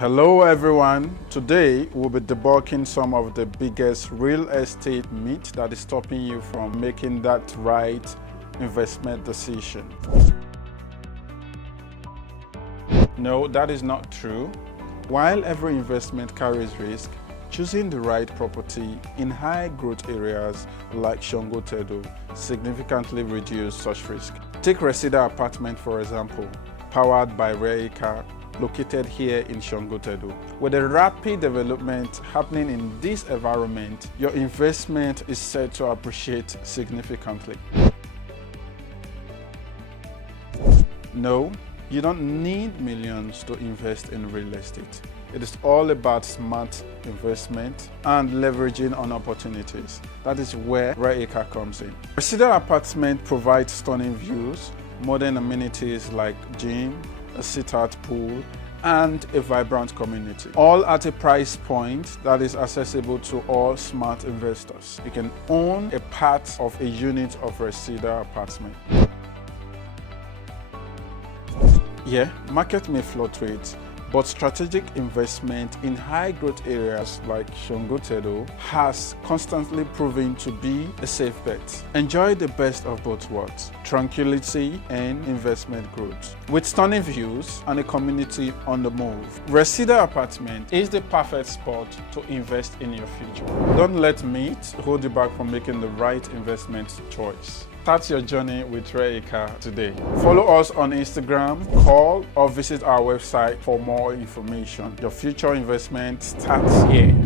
Hello everyone, today we'll be debunking some of the biggest real estate myths that is stopping you from making that right investment decision. No, that is not true. While every investment carries risk, choosing the right property in high growth areas like Songo-Tedo significantly reduces such risk. Take Resida Apartment for example, powered by RareAcre, located here in Songo-Tedo. With the rapid development happening in this environment, your investment is set to appreciate significantly. No, you don't need millions to invest in real estate. It is all about smart investment and leveraging on opportunities. That is where RareAcre comes in. Resida Apartment provides stunning views, modern amenities like gym, a sit-out pool, and a vibrant community, all at a price point that is accessible to all smart investors. You can own a part of a unit of Resida Apartment. Yeah, market may fluctuate, but strategic investment in high growth areas like Songo-Tedo has constantly proven to be a safe bet. Enjoy the best of both worlds, tranquility and investment growth. With stunning views and a community on the move, Resida Apartment is the perfect spot to invest in your future. Don't let myths hold you back from making the right investment choice. Start your journey with RareAcre today. Follow us on Instagram, call or visit our website for more information. Your future investment starts here.